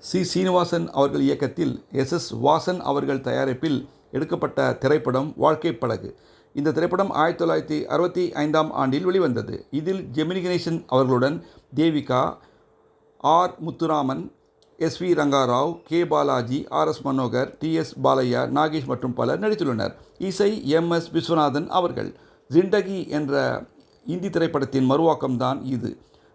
சீனிவாசன் அவர்கள் இயக்கத்தில் எஸ். வாசன் அவர்கள் தயாரிப்பில் எடுக்கப்பட்ட திரைப்படம் வாழ்க்கை படகு. இந்த திரைப்படம் 1965ஆம் ஆண்டில் வெளிவந்தது. இதில் ஜெமினி கணேசன் அவர்களுடன் Devika, R. Muthuraman, S. V. Rangarao, K. Balaji, R. S. Manohar, T. S. Balaiah, Nagesh மற்றும் பலர் நடித்துள்ளனர். இசை எம். எஸ். விஸ்வநாதன் அவர்கள். ஜிண்டகி என்ற இந்தி திரைப்படத்தின் மறுவாக்கம்தான் இது.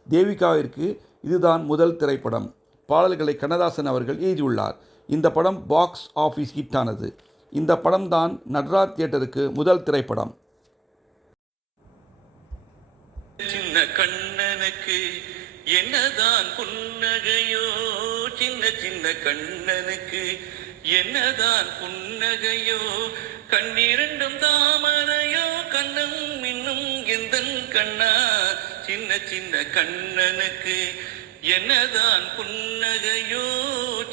தேவிகாவிற்கு இதுதான் முதல் திரைப்படம். பாடல்களை கண்ணதாசன் அவர்கள் எழுதியுள்ளார். இந்த படம் பாக்ஸ் ஆஃபீஸ் ஹிட் ஆனது. இந்த படம் தான் நட்ராஜ் தியேட்டருக்கு முதல் திரைப்படம். சின்ன கண்ணனுக்கு என்னதான் புன்னகையோ, சின்ன சின்ன கண்ணனுக்கு என்னதான் புன்னகையோ, கண்ணிரண்டும் தாமரையோ, கண்ணம் இன்னும் எந்தன் கண்ணா, சின்ன சின்ன கண்ணனுக்கு என்னதான் புன்னகையோ,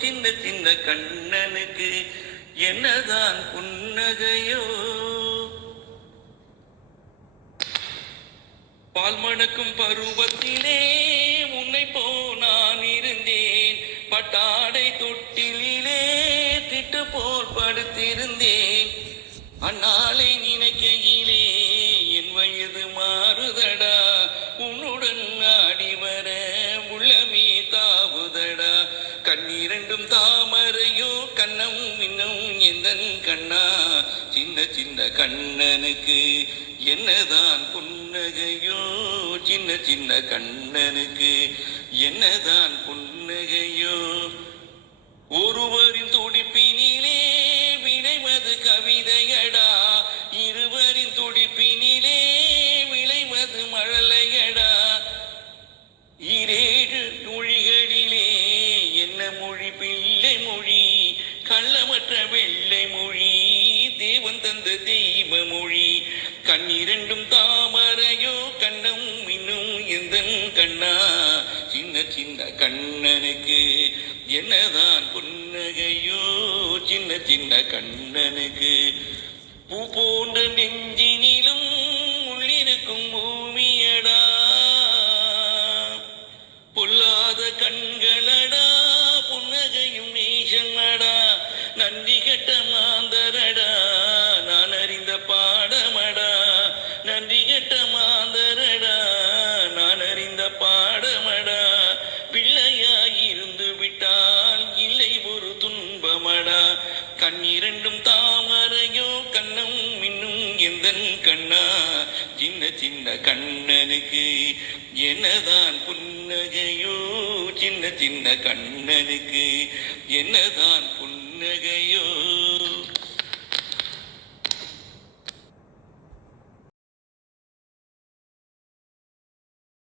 சின்ன சின்ன கண்ணனுக்கு என்னதான் புன்னகையோ. பால் மணக்கும் பருவத்திலே உன்னை போனான் இருந்தேன், பட்டாடை தொட்டிலே திட்டு போல் படுத்திருந்தேன். அந்நாளை நினைக்கையிலே என் வயது மாறுதடா, உன்னுடன் ஆடி வர உள்ளமே தாவுதடா, கண்ணிரண்டும் தாமரையோ, கண்ணம் இன்னும் எந்தன் கண்ணா, சின்ன சின்ன கண்ணனுக்கு என்னதான் புன்னகையோ, சின்ன சின்ன கண்ணனுக்கு என்னதான் புன்னகையோ. ஒருவரின் துடிப்பினிலே விளைவது கவிதையடா, இருவரின் துடிப்பினிலே விளைவது மழலையடா, இரேழு மொழிகளிலே என்ன மொழி பிள்ளை மொழி, கள்ளமற்ற வெள்ளை மொழி, தேவன் தந்த தெய்வ மொழி, கண்ணிரண்டும் தாமரையோ, கண்ணம் இன்னும் எந்தன் கண்ணா, சின்ன சின்ன கண்ணனுக்கு என்னதான் புன்னகையோ, சின்ன சின்ன கண்ணனுக்கு. பூ போன்ற நெஞ்சினிலும் உள்ளிருக்கும் பூமியடா, பொல்லாத கண்களடா, புன்னகையும் நேசமடா, நன்றி கெட்ட மாந்தரடா, நான் அறிந்த பாடமடா, நன்றி கெட்ட மாந்தரடா, நான் அறிந்த பாடமடா, பிள்ளையாயிருந்து விட்டால் இல்லை ஒரு துன்பமடா, கண்ணிரண்டும் தாமரையோ, கண்ணம் இன்னும் எந்தன் கண்ணா, சின்ன சின்ன கண்ணனுக்கு என்னதான் புன்னகையோ, சின்ன சின்ன கண்ணனுக்கு என்னதான் புன்னகையோ.